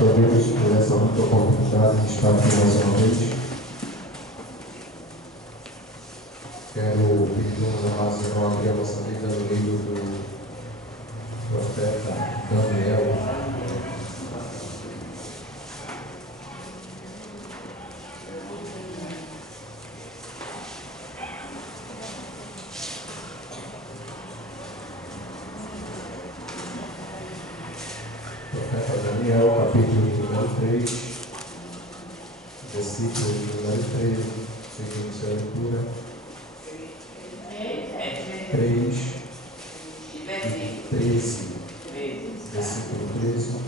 grato a Deus por essa muita oportunidade de estar aqui mais uma vez. Quero pedir uma razão aqui a vossa vida no livro do profeta Daniel. Profeta Daniel, capítulo número 3, versículo número 13, seguimos a leitura. 3 e 13, versículo 13.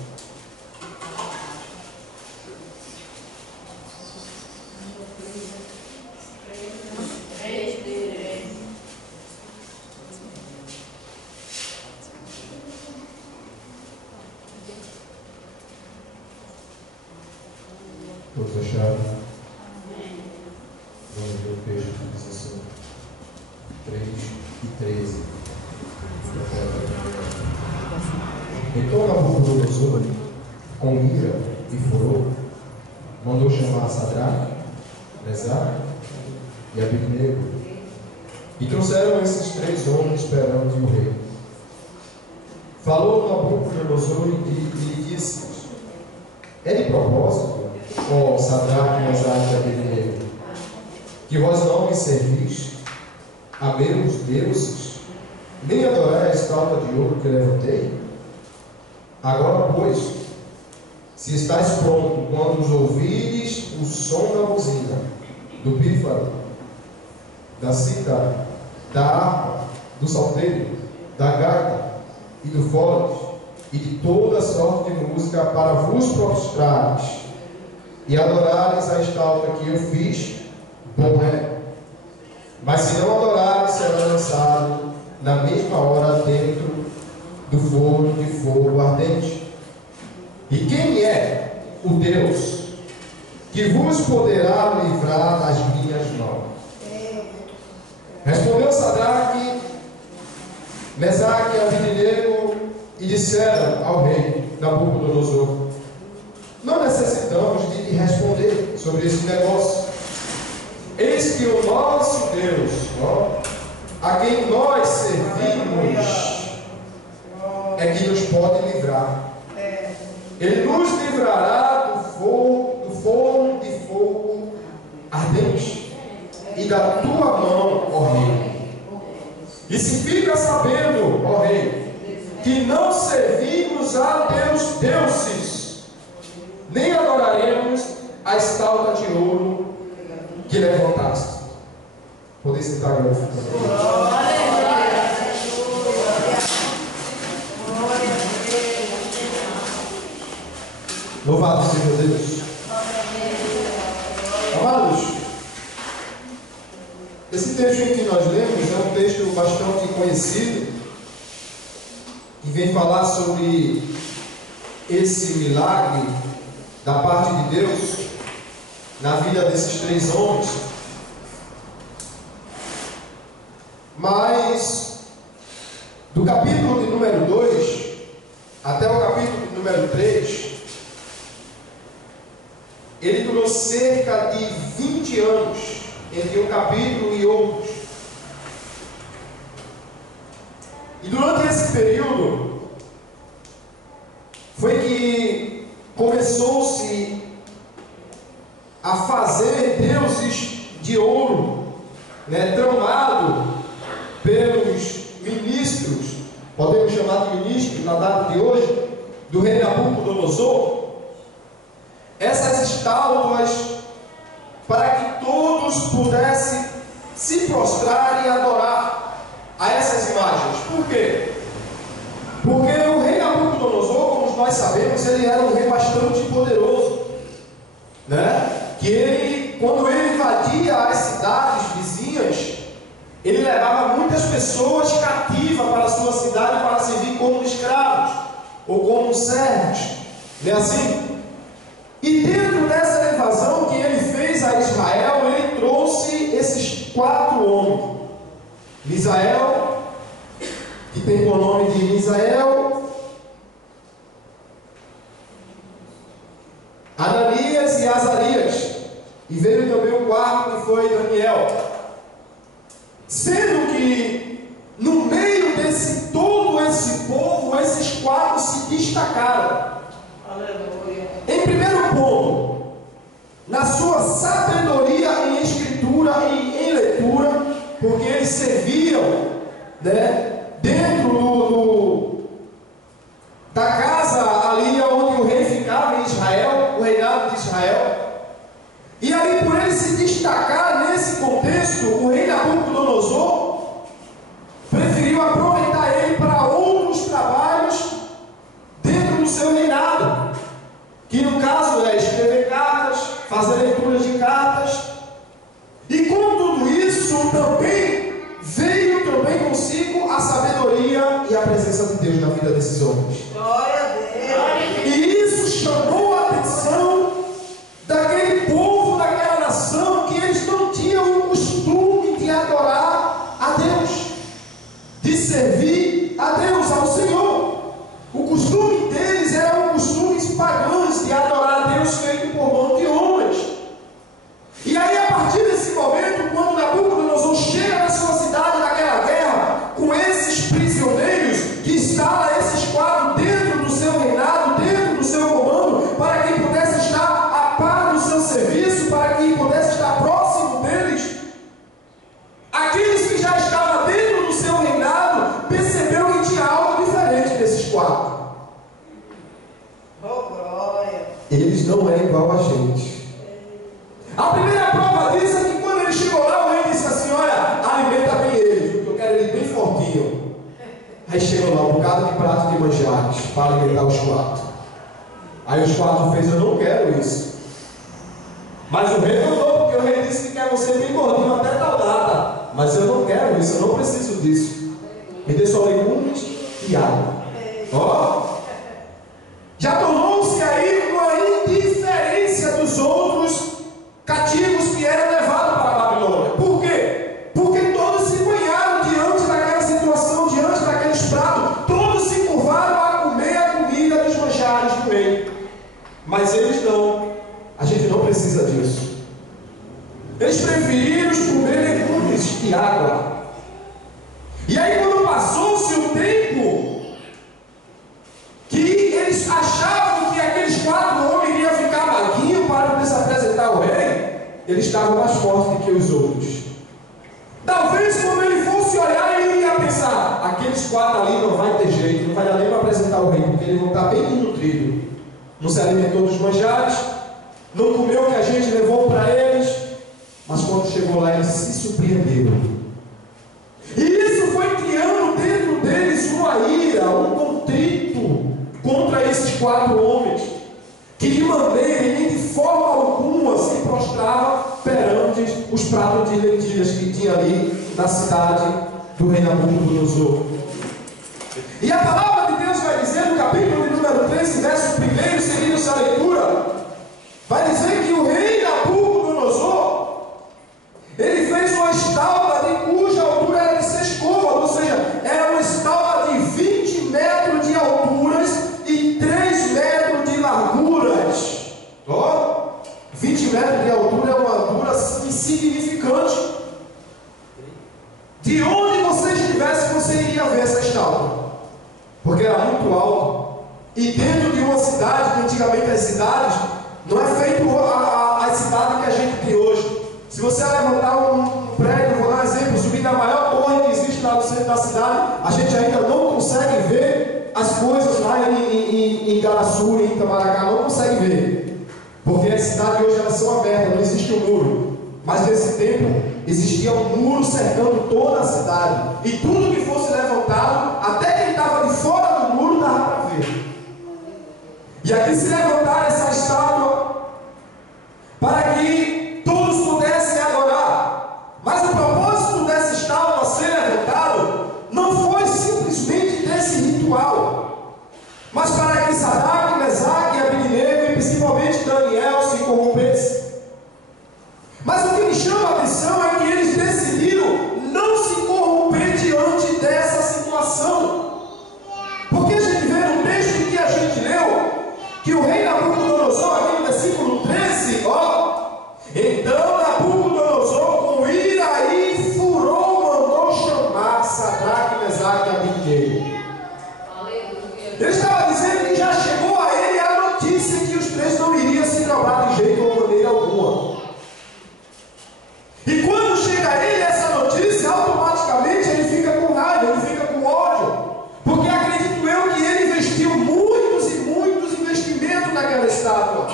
Todos acharam? Vamos ver o texto que diz assim: 3 e 13. Então Nabucodonosor, com ira e furor, mandou chamar Sadraque, Mesaque e Abednego, e trouxeram esses 3 homens perante o rei. Falou Nabucodonosor e lhe disse: é de propósito, ó Sadraque, Mesaque e Abednego, que vós não me servis a meus deuses, nem adorai a estátua de ouro que levantei? Agora, pois, se estáis pronto quando os ouvires o som da buzina, do pífaro, da cítara, da harpa, do salterio, da gaita e do fole, e de toda sorte de música, para vos prostrares e adorares a estátua que eu fiz, bom é. Mas se não adorares, será lançado na mesma hora dentro do forno de fogo ardente. E quem é o Deus que vos poderá livrar das minhas mãos? Respondeu Sadraque, Mesaque e Abednego e disseram ao rei Nabucodonosor: não necessitamos de te responder sobre esse negócio. Eis que o nosso Deus, a quem nós servimos, é que nos pode livrar. Ele nos livrará do forno de fogo ardente e da tua mão, ó rei. E se fica sabendo, ó rei, que não servimos a deuses, nem adoraremos a estátua de ouro que levantaste. Poder sentar agora. Louvado seja Deus. Amados, esse texto em que nós lemos é um texto bastante conhecido e vem falar sobre esse milagre da parte de Deus na vida desses 3 homens. Mas do capítulo de número 2 até o capítulo de número 3, ele durou cerca de 20 anos entre um capítulo e outros. E durante esse período foi que começou-se a fazer deuses de ouro, tramado pelos ministros, podemos chamar de ministros na data de hoje, do rei Nabucodonosor, essas estátuas para que todos pudessem se prostrar e adorar a essas imagens. Por quê? Porque o rei Nabucodonosor, como nós sabemos, ele era um rei bastante poderoso, que ele, quando ele invadia as cidades vizinhas, ele levava muitas pessoas cativas para a sua cidade para servir como escravos ou como servos, não é assim? E dentro dessa invasão que ele fez a Israel, ele trouxe esses 4 homens: Misael, que tem o nome de Misael, veio também o quarto, que foi Daniel. Sendo que, no meio desse todo esse povo, esses quatro se destacaram. Aleluia. Em primeiro ponto, na sua sabedoria em escritura e em leitura, porque eles serviam, né, dentro da casa ali onde o rei ficava em Israel, o reinado de Israel. E ali, por ele se destacar nesse contexto, o rei Nabucodonosor preferiu aproveitar ele para outros trabalhos dentro do seu reinado, que no caso é escrever cartas, fazer leituras de cartas. E com tudo isso também veio consigo a sabedoria e a presença de Deus na vida desses homens. Glória a Deus. E isso chamou a atenção daquele povo, daquela nação, que eles não tinham o costume de adorar a Deus, de servir a Deus, ao Senhor. O costume deles eram costumes pagãos de adorar a Deus feito por mão de homens. E aí, a partir desse momento, quando Nabucodonosor chega na sua cidade, naquela guerra, com esses prisioneiros, que instala esses quatro dentro do seu reinado, dentro do seu comando, para que pudesse estar a par do seu serviço, para que pudesse estar próximo deles, aqueles que já estavam dentro do seu reinado percebeu que tinha algo diferente desses quatro. Oh, glória. Eles não é igual a gente. A primeira prova disso é que quando ele chegou lá, o rei disse assim: olha, alimenta bem eles, porque eu quero ele bem fortinho. Aí chegou lá um bocado de prato de manjares para alimentar os quatro. Aí os quatro fez: eu não quero isso. Mas o rei mandou, porque o rei disse que quer você bem gordinho até tal data. Mas eu não quero isso, eu não preciso disso. Me dê só legumes e água. Ó, já tornou-se aí uma indiferença dos outros cativos que eram levados para a Babilônia. Por quê? Porque todos se banharam diante daquela situação, diante daqueles pratos. Todos se curvaram a comer a comida dos manjares do rei. Mas eles não. A gente não precisa disso. Eles preferiram comer legumes e água. E aí, quando passou-se o tempo que eles achavam que aqueles quatro homens iriam ficar maguinhos para poder se apresentar ao rei, eles estavam mais fortes do que os outros. Talvez quando ele fosse olhar, ele ia pensar: aqueles quatro ali não vai ter jeito, não vai dar nem para apresentar o rei, porque eles vão estar bem nutridos. Não se alimentou dos manjares, não comeu o que a gente levou para eles. Mas quando chegou lá, eles se surpreenderam. E isso foi criando dentro deles uma ira, um contrito contra esses quatro homens, que de maneira e nem de forma alguma se prostrava perante os pratos de lentilhas que tinha ali na cidade do rei Nabucodonosor. E a palavra de Deus vai dizer no capítulo de número 13, verso 1, seguindo essa leitura, vai dizer que o rei Nabucodonosor, ele fez uma estátua de cuja altura era de 6 côvados, ou seja, era uma estátua de 20 metros de alturas e 3 metros de larguras. Ó, 20 metros de altura é uma altura insignificante. De onde você estivesse, você iria ver essa estátua, porque era muito alto. E dentro de uma cidade, que antigamente as cidades, não é feito a cidade que a gente tem hoje. Se você levantar um prédio, vou dar um exemplo, subir na maior torre que existe lá no centro da cidade, a gente ainda não consegue ver as coisas lá em Igaraçu, em Itamaracá, não consegue ver. Porque as cidades hoje elas são abertas, não existe um muro. Mas nesse tempo existia um muro cercando toda a cidade. E tudo que fosse levantado, até quem estava de fora do muro, dava para ver. E aqui se levantaram essa estátua para que todos pudessem adorar. Mas o propósito dessa estátua ser levantado não foi simplesmente desse ritual, mas para que Sadraque, Mesaque, Abednego e principalmente Daniel se corrompesse. Mas o que me chama a atenção é que eles decidiram não se corromper diante dessa situação. Porque a gente vê no texto que a gente leu, que o rei Nabucodonosor, aqui no versículo 13, ó, então Ele estava dizendo que já chegou a ele a notícia que os três não iriam se dobrar de jeito ou maneira alguma. E quando chega a ele essa notícia, automaticamente ele fica com raiva, ele fica com ódio. Porque acredito eu que ele investiu muitos e muitos investimentos naquela estátua.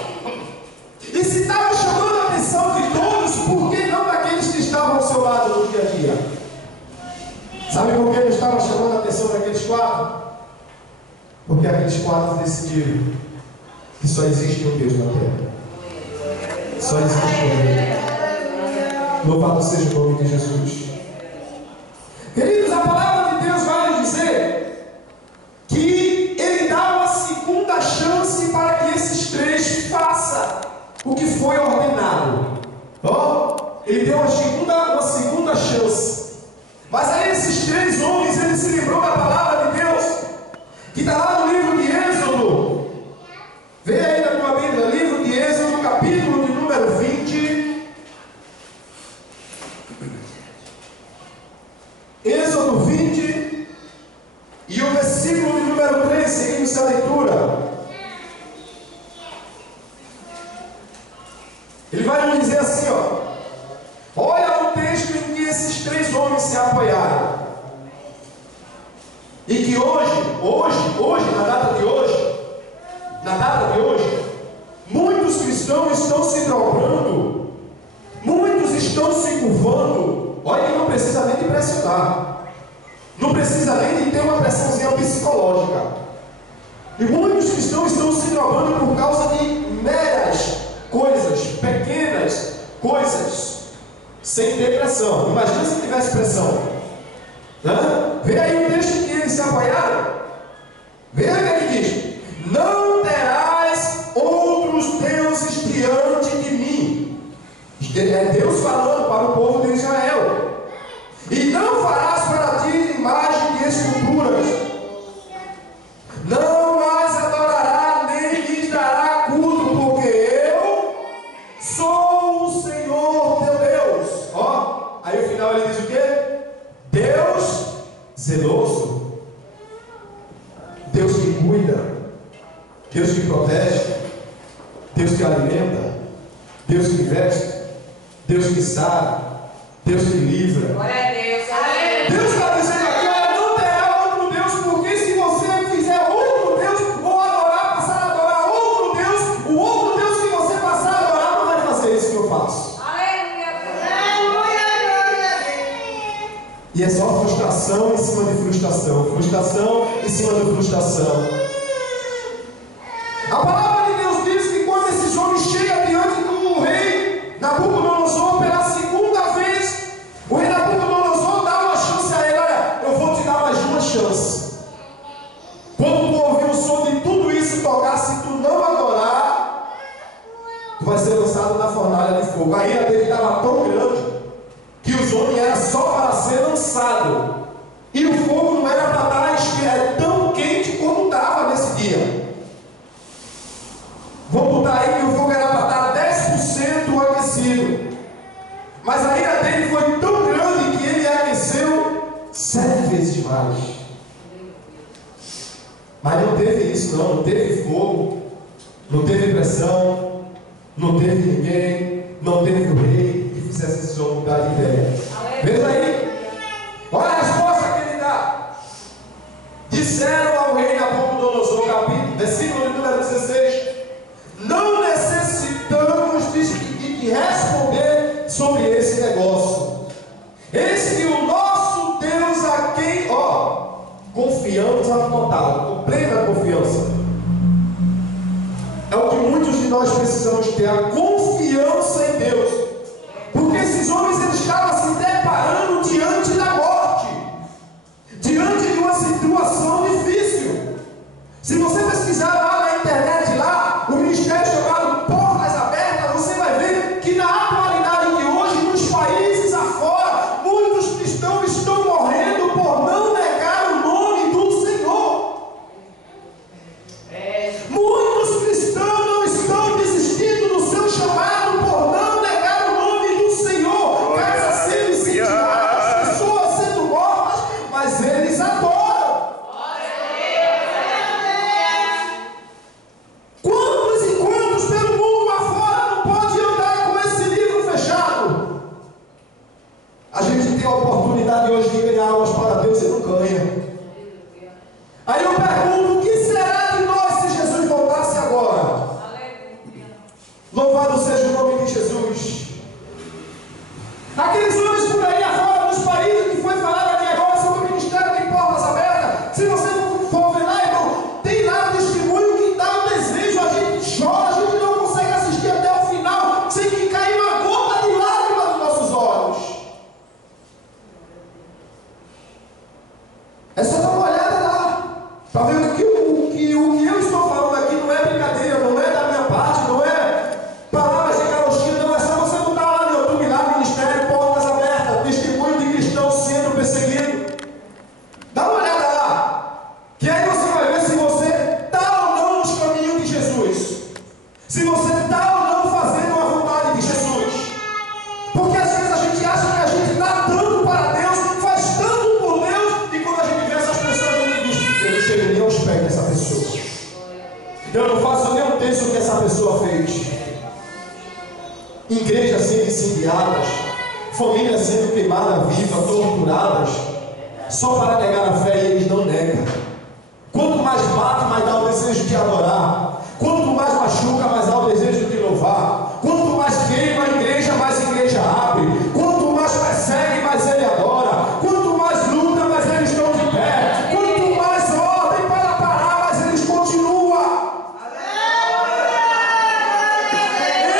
E se estava chamando a atenção de todos, por que não daqueles que estavam ao seu lado no dia a dia? Sabe por que ele estava chamando a atenção daqueles quatro? Porque aqueles quatro decidiram que só existe um Deus na terra. Só existe um Deus. Louvado seja o nome de Jesus. Queridos, a palavra de Deus vai nos dizer que Ele dá uma segunda chance para que esses três façam o que foi ordenado. Ele deu uma segunda chance. Mas aí esses três homens, ele se lembrou da palavra de Deus, que está lá no livro de Êxodo. Vê aí na tua Bíblia, livro de Êxodo, capítulo de número 20. Êxodo 20 e o versículo de número 3, seguindo essa leitura. Ele vai nos dizer assim, olha o texto em que esses três homens se apoiaram. E que hoje, na data de hoje, muitos cristãos estão se dobrando, muitos estão se curvando. Olha que não precisa nem de pressionar, não precisa nem de ter uma pressãozinha psicológica. E muitos cristãos estão se dobrando por causa de meras coisas, pequenas coisas, sem ter pressão. Imagina se tivesse pressão. Vê aí o texto que eles se apoiaram. Veja o que ele diz: não terás outros deuses diante de mim. É Deus falando para o povo de Israel. E não farás para ti imagem de esculturas. Não as adorará, nem lhes dará culto, porque eu sou o Senhor teu Deus. Aí no final ele diz o quê? Deus zeloso, Deus que cuida, Deus que protege, Deus que alimenta, Deus que veste, Deus que sabe, Deus que livra. Glória a Deus, aleluia. Deus está dizendo aqui, não terá outro Deus, porque se você fizer outro Deus, ou adorar, passar a adorar outro Deus, o outro Deus que você passar a adorar não vai fazer isso que eu faço. E é só frustração em cima de frustração, frustração em cima de frustração. A palavra de Deus diz que quando esses homens chegam diante do rei Nabucodonosor pela segunda vez, o rei Nabucodonosor dá uma chance a ele: olha, eu vou te dar mais uma chance. Quando tu ouvir o som de tudo isso tocar, se tu não adorar, tu vai ser lançado na fornalha de fogo. A ira dele estava tão grande que os homens eram só para ser lançado, e o fogo não era para estar tão quente como estava nesse dia. Vou botar aí que o fogo era para estar 10% aquecido, mas a ira dele foi tão grande que ele aqueceu 7 vezes mais. Mas não teve isso, não teve fogo, não teve pressão, não teve ninguém, não teve o rei que fizesse esse homem mudar de ideia. Veja aí, olha a resposta que ele dá. Disseram ao rei Nabucodonosor, capítulo, versículo número 16: não necessitamos de responder sobre esse negócio. Eis que o nosso Deus, a quem confiamos a total, com plena confiança, é o que muitos de nós precisamos ter, a confiança em Deus. Porque esses homens, eles estavam se deparando diante da morte, diante de uma situação difícil. Se você pesquisar lá na internet, lá, o ministério chamado Portas Abertas, você vai ver que na atualidade de hoje, nos países afora, muitos cristãos estão morrendo por não negar o nome do Senhor. Muitos cristãos não estão desistindo do seu chamado por não negar o nome do Senhor. Casa sendo incendiada, pessoas sendo mortas, mas eles adoram. Eu não faço nem um terço do que essa pessoa fez. Igrejas sendo incendiadas, famílias sendo queimadas vivas, torturadas, só para negar a fé, e eles não negam. Quanto mais bate, mais dá o desejo de adorar. Quanto mais machuca, mais dá o desejo de louvar. Quanto mais queima a igreja, mais a igreja abre. Quanto mais persegue, mais ele adora. Quanto mais luta, mais eles estão de pé. Quanto mais ordem para parar, mais eles continuam.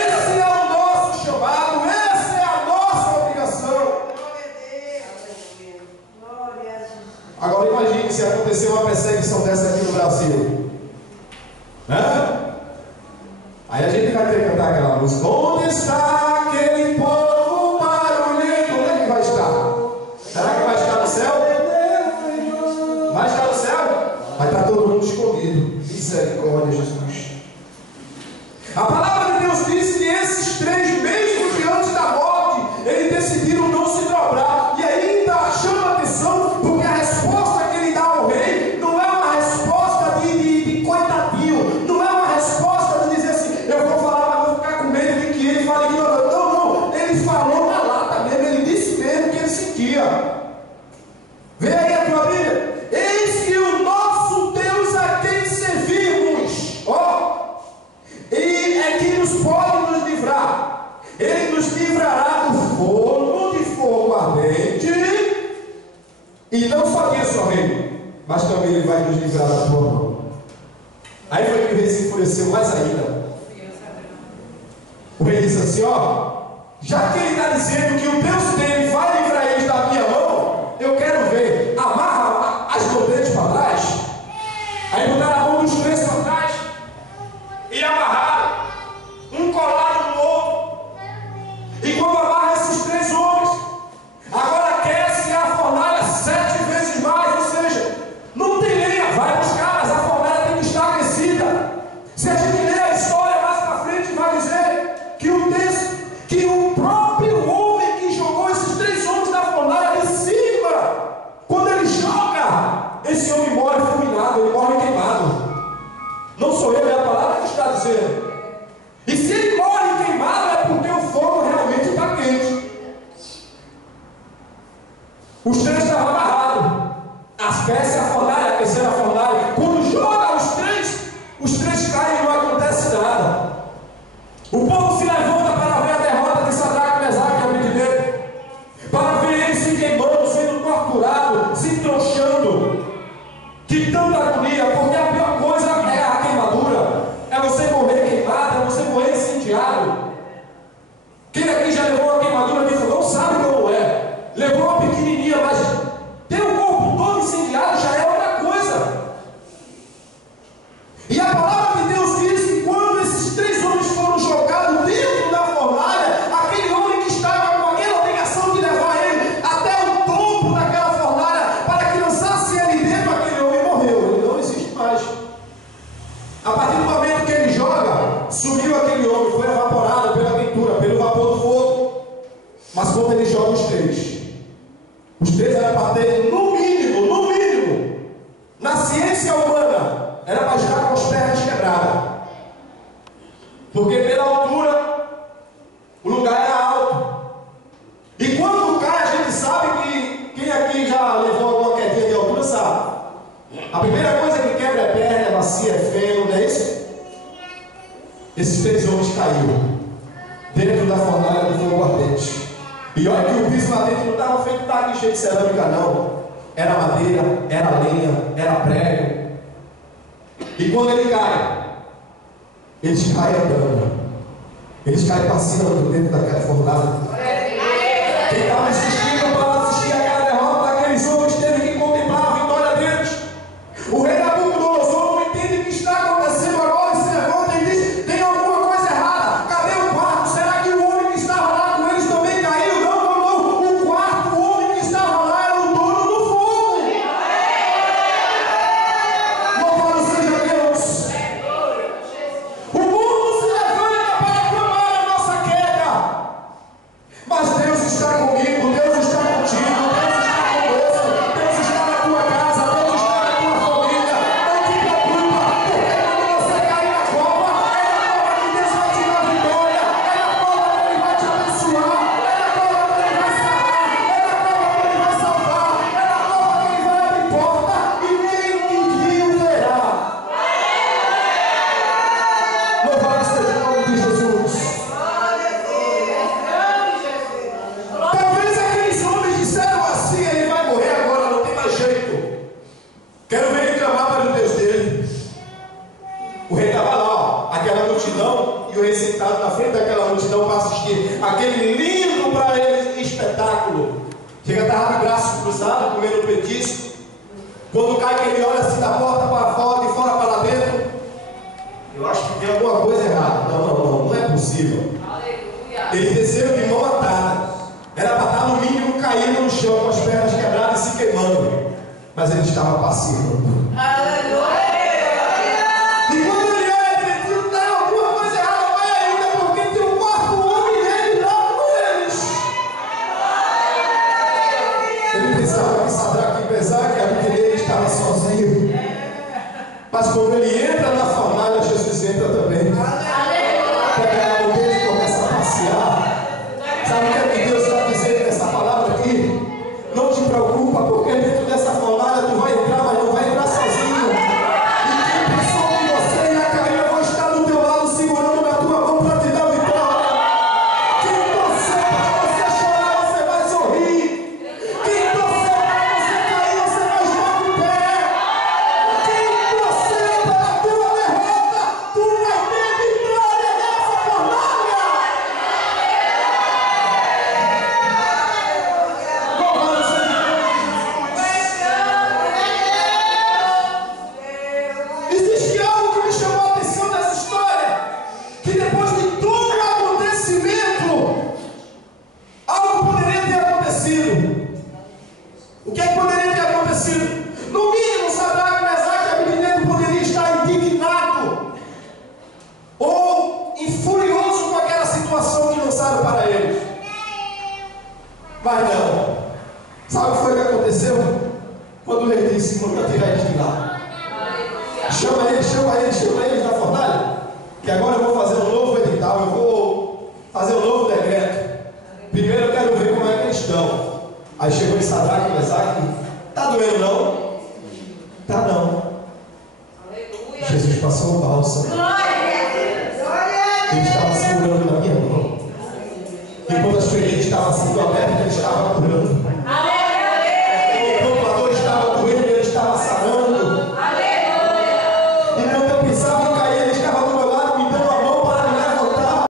Esse é o nosso chamado, essa é a nossa obrigação. Agora imagine se acontecer uma perseguição dessa aqui no Brasil. Aí a gente vai ter que cantar aquela música. Onde está aquele povo barulhento? Onde é que vai estar? Será que vai estar no céu? Vai estar no céu? Vai estar todo mundo escondido. Misericórdia, Jesus. A palavra de Deus diz que esses três, mesmo diante da morte, eles decidiram não se dobrar. E ainda chama atenção, porque a resposta que ele dá ao rei não é uma resposta de coitadinho, não é uma resposta de dizer assim, eu vou falar, mas vou ficar com medo de que ele fale ignorante. Não, não, ele falou na lata mesmo, ele disse mesmo o que ele sentia. Vê aí a tua Bíblia. Eis que o nosso Deus a quem servimos, ó, e é que nos pode nos livrar. Ele nos livrará do forno de fogo ardente, e não só isso, rei, mas também ele vai nos livrar da tua mão. Aí foi que o rei se enfureceu mais ainda. O rei disse assim, ó, já que ele está dizendo que o Deus dele vai livrar eles da minha mão, eu quero ver, amarra as bandejas para trás. Aí botaram a mão dos três para trás e amarraram, um colado no outro. E quando amarra esses três homens, agora aquece a fornalha 7 vezes mais, ou seja, não tem lenha, vai buscar, mas a fornalha tem que estar aquecida. Se a gente ler a história mais para frente, vai dizer que o próprio homem que jogou esses três homens na fornalha de cima, quando ele joga, esse homem morre fulminado, ele morre queimado. Não sou eu, é a palavra que está dizendo. E se ele morre queimado, é porque o fogo realmente está quente. Os três estavam amarrados. Aquece a fornalha, aqueceram a fornalha. Quando joga os três caem e não acontece nada. O povo se levanta para ver a derrota de Sadraque, Mesaque e Abednego, para ver eles se queimando, sendo torturados, se tronchando. Que tanta agonia, porque a pior coisa é a queimadura, é você morrer queimado, é você morrer incendiado. Quem aqui já levou uma queimadura disso não sabe como é. Levou uma pequenininha, mas ter o corpo todo incendiado já é outra coisa. E a palavra de Deus diz que quando esses três homens foram jogados dentro da fornalha, aquele homem que estava com aquela obrigação de levar ele até o topo daquela fornalha para que lançasse ele dentro, aquele homem morreu, ele não existe mais. A partir do momento que ele joga, sumiu aquele homem, foi evaporado pela quentura, pelo vapor do fogo. Mas quando ele joga os três eram para ter no mínimo, na ciência humana, era para estar com as pernas quebradas. Porque pela altura, o lugar era alto. E quando cai, a gente sabe que quem aqui já levou alguma quedinha de altura sabe. A primeira coisa que quebra é perna, é bacia, é feno, não é isso? Esses três homens caíram dentro da fornalha do fogo ardente. E olha que o piso lá dentro não estava feito de cheio de cerâmica, não. Era madeira, era lenha, era prego. E quando ele cai, eles caem andando. Eles caem passeando dentro daquela fornalha. Quem estava assistindo para assistir aquela derrota daqueles homens teve que contemplar a vitória deles. O rei Nabucodonosor não entende o que está acontecendo agora e se levanta e diz: tem alguma coisa errada. Cadê o quarto? Será que o homem que estava lá com eles também caiu? Não. O quarto homem que estava lá era o dono do fogo. Louvado seja Deus. O mundo se levanta para clamar a nossa queda, mas Deus está comigo. Deus O rei estava lá, ó, aquela multidão, e o rei sentado na frente daquela multidão para assistir aquele lindo para ele espetáculo. Chega, estava de braço cruzado, comendo petisco. Quando cai, que ele olha assim da porta para fora, de fora para dentro. Eu acho que tem alguma coisa errada. Não é possível. Aleluia. Ele desceu de mão atada. Era para estar no mínimo caído no chão, com as pernas quebradas e se queimando. Mas ele estava passeando. Aleluia. E quando ele olha, ele diz: não, alguma coisa errada vai ainda, porque tem um quarto homem dele lá com eles. Ele pensava que Sadraque e Mesaque, a vida dele estava sozinho. Mas quando ele entra na fornalha, Jesus entra também. Pega a mão dele e começa a passear. Sabe o que é que Deus está dizendo nessa palavra aqui? Não te preocupa, porque dentro dessa fornalha tu vai entrar, mas não vai entrar sozinho. E quem pensou que você ia cair, eu vou estar do teu lado, segurando na tua mão para te dar vitória. Quem torcer para você chorar, você vai sorrir. Quem torcer para você cair, você vai estar de pé. Quem torcer para a tua derrota, tu vai ter vitória nessa fornalha. Louvado seja Deus. Existe algo que me chamou a atenção nessa história, que depois de todo o acontecimento, algo poderia ter acontecido. O que é que poderia ter acontecido? No mínimo, Sadraque, Mesaque e Abednego poderiam estar indignados ou furiosos com aquela situação que lançaram para eles. Mas não. Sabe o que foi que aconteceu? Quando o rei disse: manda tirar eles de lá. Chama eles da fornalha. Que agora eu vou fazer um novo edital, eu vou fazer um novo decreto. Primeiro eu quero ver como é que eles estão. Aí chegou em Sadraque e Mesaque: tá doendo não? Tá não. Jesus passou o bálsamo.